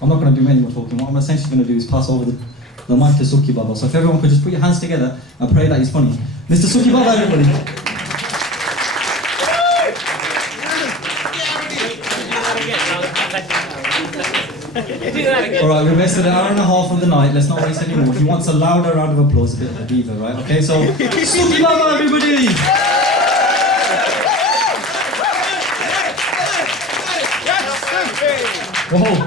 I'm not going to do any more talking. What I'm essentially going to do is pass over the mic to Sukhi Baba. So if everyone could just put your hands together and pray that he's funny. Mr. Sukhi Baba, everybody. Alright, we've wasted an hour and a half of the night. Let's not waste any more. He wants a louder round of applause, a bit of a diva, right? Okay, so Sukhi Baba, everybody! Whoa.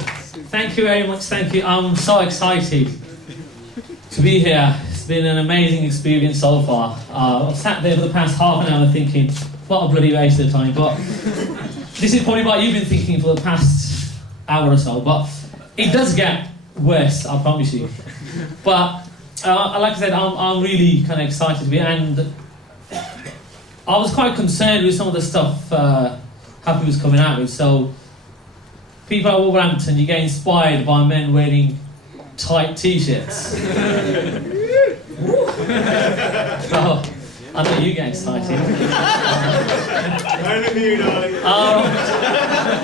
Thank you very much, thank you. I'm so excited to be here. It's been an amazing experience so far. I've sat there for the past half an hour thinking, what a bloody waste of time. But this is probably what you've been thinking for the past hour or so. But it does get worse, I promise you. But like I said, I'm really kind of excited to be here. And I was quite concerned with some of the stuff Happy was coming out with. So people at Wolverhampton, you get inspired by men wearing tight t-shirts. So, I know you get excited.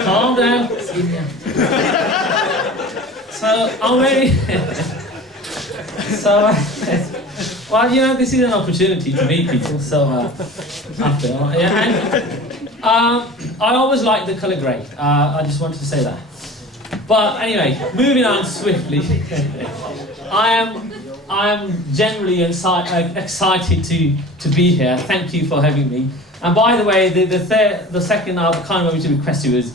Calm down. So, I'm ready. So, well, you know, this is an opportunity to meet people, so after, yeah, and I always like the colour grey. I just wanted to say that. But anyway, moving on swiftly. I am generally excited to be here. Thank you for having me. And by the way, the second I kind of want to request you is,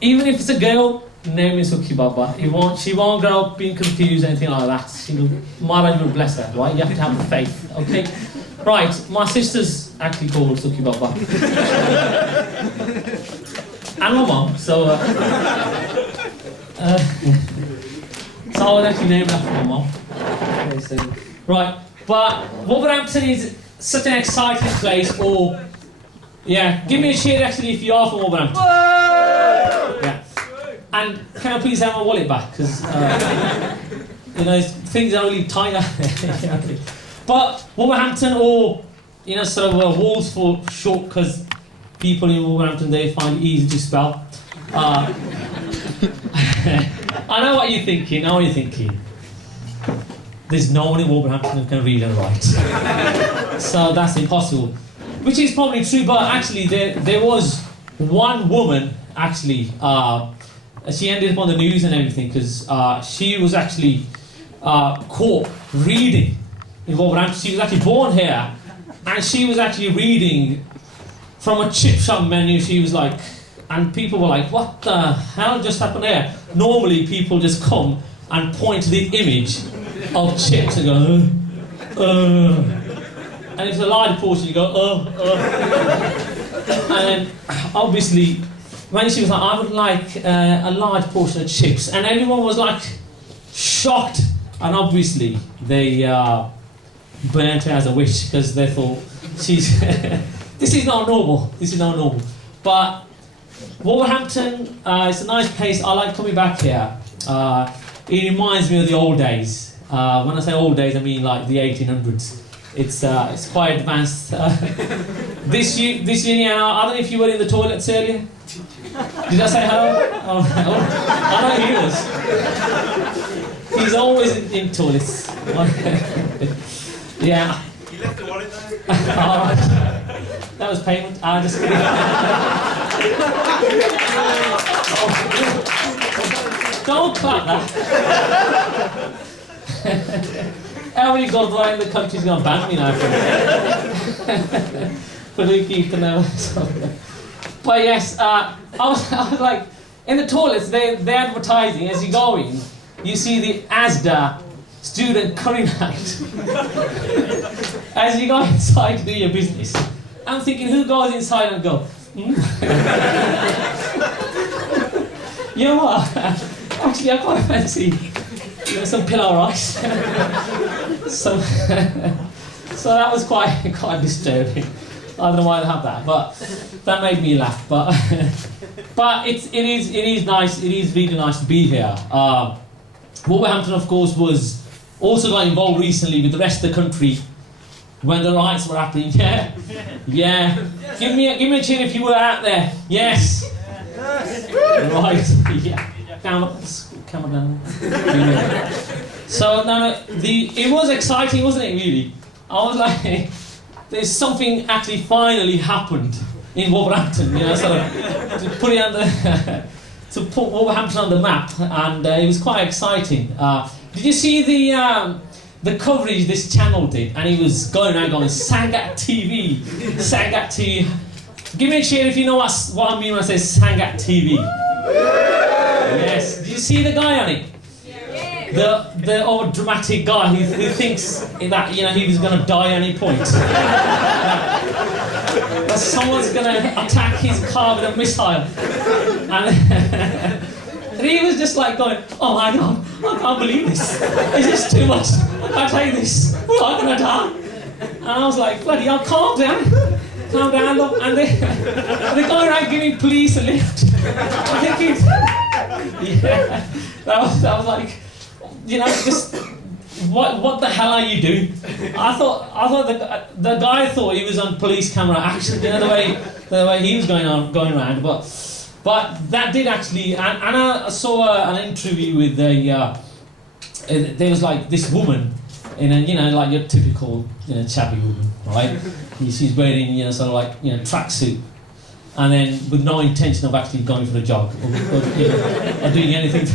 even if it's a girl, name is Sukhi Baba. She won't grow up being confused or anything like that. Maharaj will bless her, right? You have to have the faith, okay? Right, my sister's actually called Sukhi Baba. And my mum, so I was actually named after my mum. Okay, so, right, but Wolverhampton is such an exciting place. Or, yeah, give me a cheer actually if you are from Wolverhampton. Yeah. And can I please have my wallet back? Because, you know, things are really tight. But Wolverhampton, or, you know, sort of Wolves for short, because people in Wolverhampton, they find it easy to spell. I know what you're thinking, There's no one in Wolverhampton who can read and write. So that's impossible. Which is probably true, but actually there was one woman, actually, she ended up on the news and everything, because she was actually caught reading in Wolverhampton. She was actually born here, and she was actually reading from a chip shop menu. She was like, and people were like, what the hell just happened there? Normally people just come and point to the image of chips and go, and if it's a large portion, you go, And then, obviously, when she was like, I would like a large portion of chips, and everyone was like, shocked. And obviously, they burnt her as a witch, because they thought, she's, this is not normal, But Wolverhampton, it's a nice place. I like coming back here. It reminds me of the old days. When I say old days, I mean like the 1800s. It's quite advanced. This uni, I don't know if you were in the toilets earlier. Did I say hello? Oh, I know he was. He's always in toilets. Yeah. You left the wallet there? Alright. That was payment. Just kidding. Don't clap that. How many Gurdwara in the country's going to ban me now for Luke Ethan now? But yes, I was like, in the toilets, they're advertising as you go in. You see the ASDA student curry night. As you go inside to do your business. I'm thinking, who goes inside and go, You know what? Actually, I quite fancy some pillow rice. So that was quite disturbing. I don't know why I have that, but that made me laugh. But it is nice. It is really nice to be here. Wolverhampton, of course, was also got involved recently with the rest of the country when the riots were happening. Yeah, yeah. Give me a cheer if you were out there. Yes. Right. Yeah. camera down. So it was exciting, wasn't it? Really, I was like, there's something actually finally happened in Wolverhampton. You know, sort of to put it on the to put Wolverhampton on the map, and it was quite exciting. Did you see the coverage this channel did? And he was going around going, Sangat TV, Sangat TV. Give me a cheer if you know what I mean when I say Sangat TV. Yes. Did you see the guy on it? The old dramatic guy who thinks that, you know, he was going to die at any point. That someone's going to attack his car with a missile. And he was just like going, oh my God, I can't believe this. It's just too much. I can't take this. I'm going to die. And I was like, bloody hell, calm down. Calm down, look. And they're going around giving police a lift. I'm thinking, yeah, that was like, you know, just what the hell are you doing? I thought the guy thought he was on police camera action. You know, the way he was going around, but that did actually. And I saw an interview with there was like this woman in a, you know, like your typical, you know, chubby woman, right? She's wearing, you know, sort of like, you know, tracksuit, and then with no intention of actually going for a jog or you know, or doing anything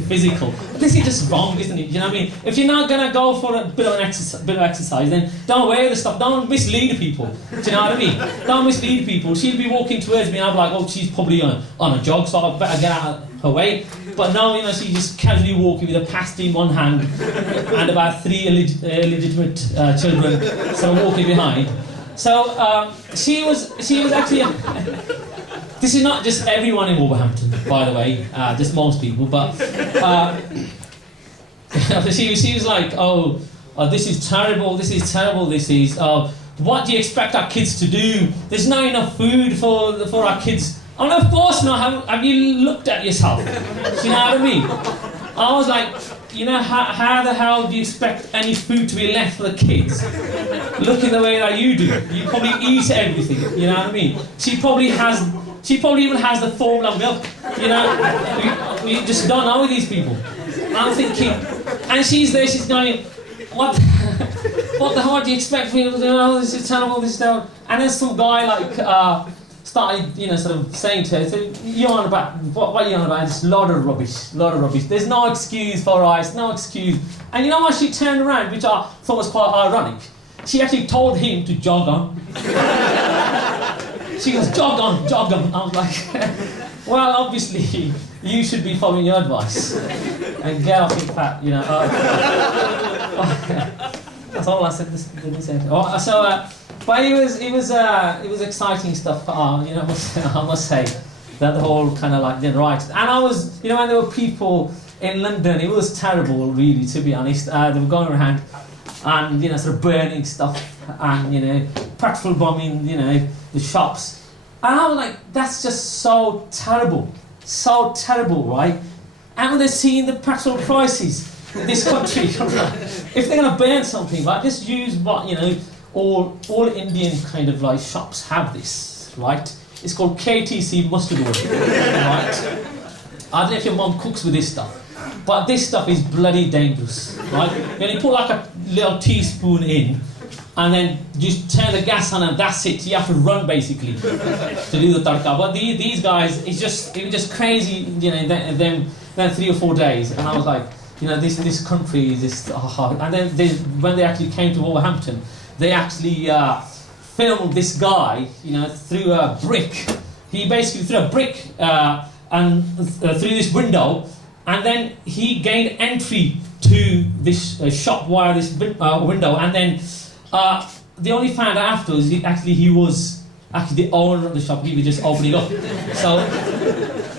physical. This is just wrong, isn't it? You know what I mean? If you're not gonna go for a bit of exercise, then don't wear the stuff. Don't mislead people. Do you know what I mean? Don't mislead people. She'd be walking towards me, and I'd be like, oh, she's probably on a jog, so I better get out of her way. But no, you know, she's just casually walking with a pasty in one hand and about 3 illegitimate children sort of walking behind. So she was actually. This is not just everyone in Wolverhampton, by the way, just most people, but she was like, oh, this is terrible, what do you expect our kids to do? There's not enough food for our kids. Oh, no, of course not, have you looked at yourself? Do you know what I mean? I was like, you know, how the hell do you expect any food to be left for the kids? Looking the way that you do. You probably eat everything, you know what I mean? She probably even has the formula milk, you know. We just don't know with these people. I'm thinking, and she's there, she's going, what the hell do you expect me to do? Oh, this is terrible, this is terrible. And then some guy like started, you know, sort of saying to her, so, you're on about, what are you on about? Just lot of rubbish. There's no excuse for us, no excuse. And you know what, she turned around, which I thought was quite ironic. She actually told him to jog on. She goes, jog on. I was like, well, obviously, you should be following your advice. And get off your fat, you know. That's all I said. But it was exciting stuff. You know, I must say that the whole kind of like, right. And I was, you know, when there were people in London, it was terrible, really, to be honest. They were going around and, you know, sort of burning stuff and, you know, petrol bombing, you know, the shops. And I was like, that's just so terrible, right? And when they're seeing the petrol prices in this country, if they're going to burn something, right, just use what, you know, all Indian kind of like shops have this, right? It's called KTC mustard oil, right? I don't know if your mum cooks with this stuff, but this stuff is bloody dangerous, right? You only put like a little teaspoon in, and then just turn the gas on and that's it. You have to run basically to do the tadka. But these guys, it was just crazy, you know, them 3 or 4 days. And I was like, you know, this country is just hard. And then when they actually came to Wolverhampton, they actually filmed this guy, you know, through a brick. He basically threw a brick and through this window, and then he gained entry to this shop via this window, and then they only found out afterwards he was actually the owner of the shop. He was just opening up. So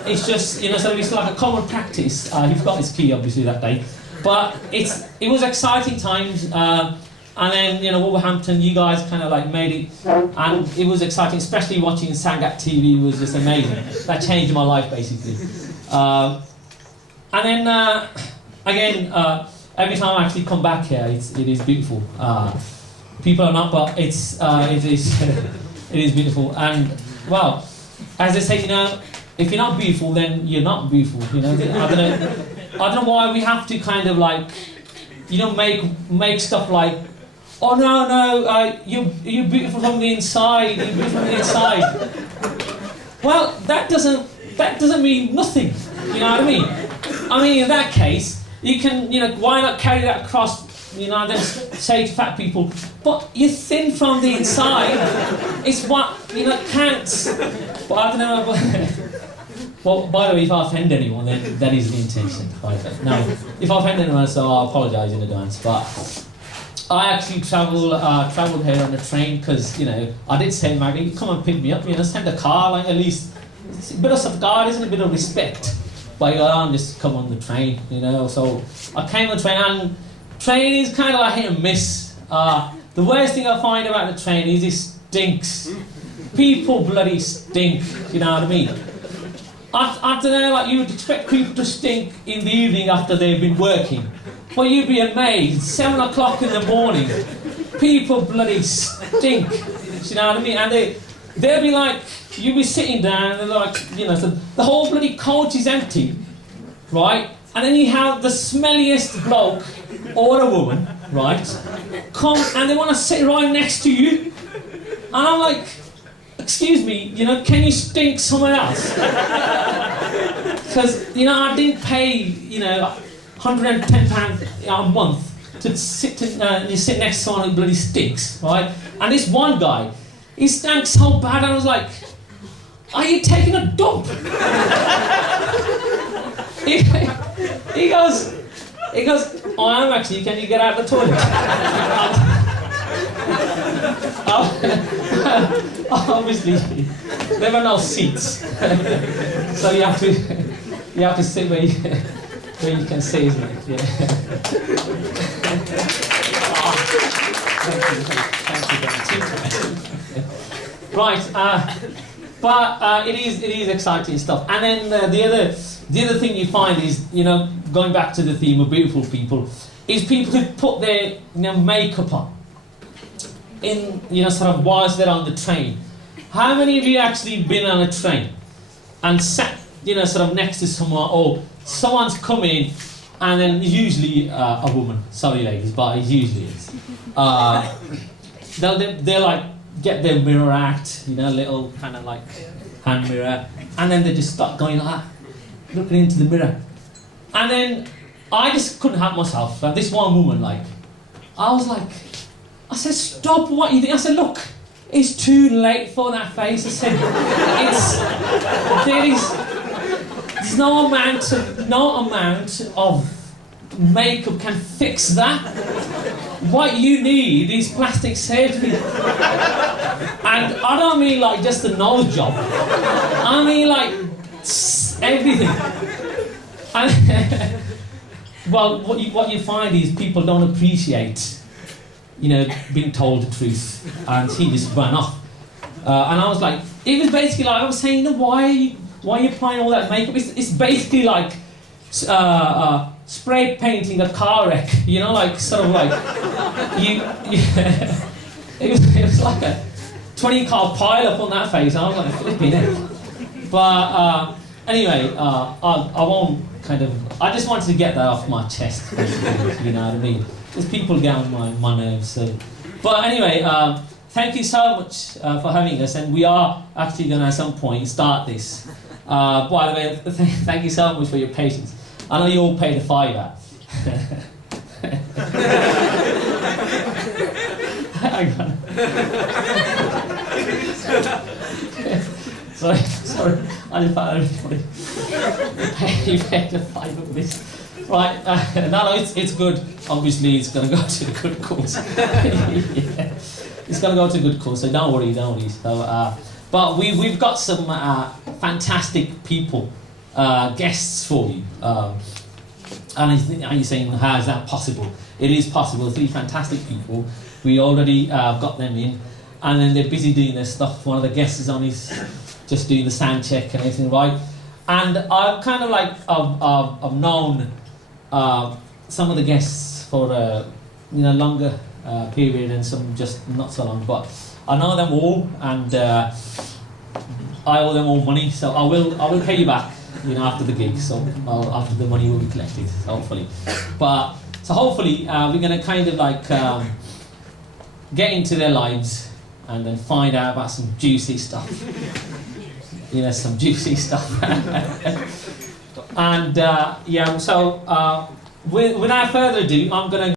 it's just, you know, so it's like a common practice. He forgot his key obviously that day, but it was exciting times. And then, you know, Wolverhampton, you guys kind of like made it, and it was exciting, especially watching Sangat TV was just amazing. That changed my life basically. And then again, every time I actually come back here, it is beautiful. People are not, but it is beautiful. And well, as I say, you know, if you're not beautiful, then you're not beautiful. You know, I don't know why we have to kind of like, you know, make stuff like, oh no, you're beautiful from the inside. You're beautiful from the inside. Well, that doesn't mean nothing. You know what I mean? I mean, in that case, you can, you know, why not carry that across? You know, then say to fat people, but you're thin from the inside. It's what, you know, counts. But I don't know. Well, by the way, if I offend anyone, then that is the intention. Right? No, if I offend anyone, so I apologise in advance. But I actually travelled here on the train because, you know, I did say, Maggie, come and pick me up. You know, send a car, like at least it's a bit of safeguard, isn't it? A bit of respect. But you can't just come on the train, you know. So I came on the train, and train is kind of like hit and miss. The worst thing I find about the train is it stinks. People bloody stink, you know what I mean? I don't know, like you would expect people to stink in the evening after they've been working. But you'd be amazed, 7 o'clock in the morning, people bloody stink, you know what I mean? And they'll be like, you'll be sitting down, and they're like, you know, so the whole bloody coach is empty, right? And then you have the smelliest bloke or a woman, right, come and they want to sit right next to you. And I'm like, excuse me, you know, can you stink somewhere else? Because, you know, I didn't pay, you know, £110 a month to sit you sit next to someone who bloody stinks, right? And this one guy, he stank so bad, I was like, are you taking a dump? he goes, oh, I am actually, can you get out of the toilet? Obviously, there were no seats, so you have to sit where you can see, isn't it? Yeah. Thank you. Right, but it is exciting stuff. And then the other thing you find is, you know, going back to the theme of beautiful people, is people who put their, you know, makeup on in, you know, sort of whilst they're on the train. How many of you actually been on a train and sat, you know, sort of next to someone, or someone's come in, and then usually a woman, sorry ladies, but it usually is. They'll like get their mirror out, you know, little kind of like hand mirror, and then they just start going like that, looking into the mirror. And then I just couldn't help myself. Like this one woman, like, I said, stop, what you think? I said, look, it's too late for that face. I said, there's no amount of makeup can fix that. What you need is plastic surgery. And I don't mean like just a nose job. I mean like everything. And well, what you find is people don't appreciate, you know, being told the truth, and he just ran off. And I was like, it was basically like, I was saying, you know, why are you applying all that makeup? It's basically like spray painting a car wreck, you know, like sort of like it was like a 20-car pile up on that face. I was like flipping it. But anyway, I won't kind of. I just wanted to get that off my chest, you know what I mean? Because people get on my nerves. So. But anyway, thank you so much for having us, and we are actually going to at some point start this. By the way, thank you so much for your patience. I know you all paid a £5. Hang on. Sorry, I just found it funny. You paid a £5 for this. Right, no, it's good. Obviously, it's going to go to a good cause. Yeah. It's going to go to a good cause, so don't worry. So, but we've got some fantastic people, guests for you. And you're saying, how is that possible? It is possible. 3 fantastic people. We already got them in, and then they're busy doing their stuff. One of the guests is on his, just doing the sound check and everything, right? And I've kind of like, I've known some of the guests for a longer period, and some just not so long, but I know them all, and I owe them all money, so I will pay you back, you know, after the gig. So after the money will be collected, hopefully. But so hopefully we're gonna kind of like get into their lives and then find out about some juicy stuff. You know, some juicy stuff. And yeah, so without further ado, I'm gonna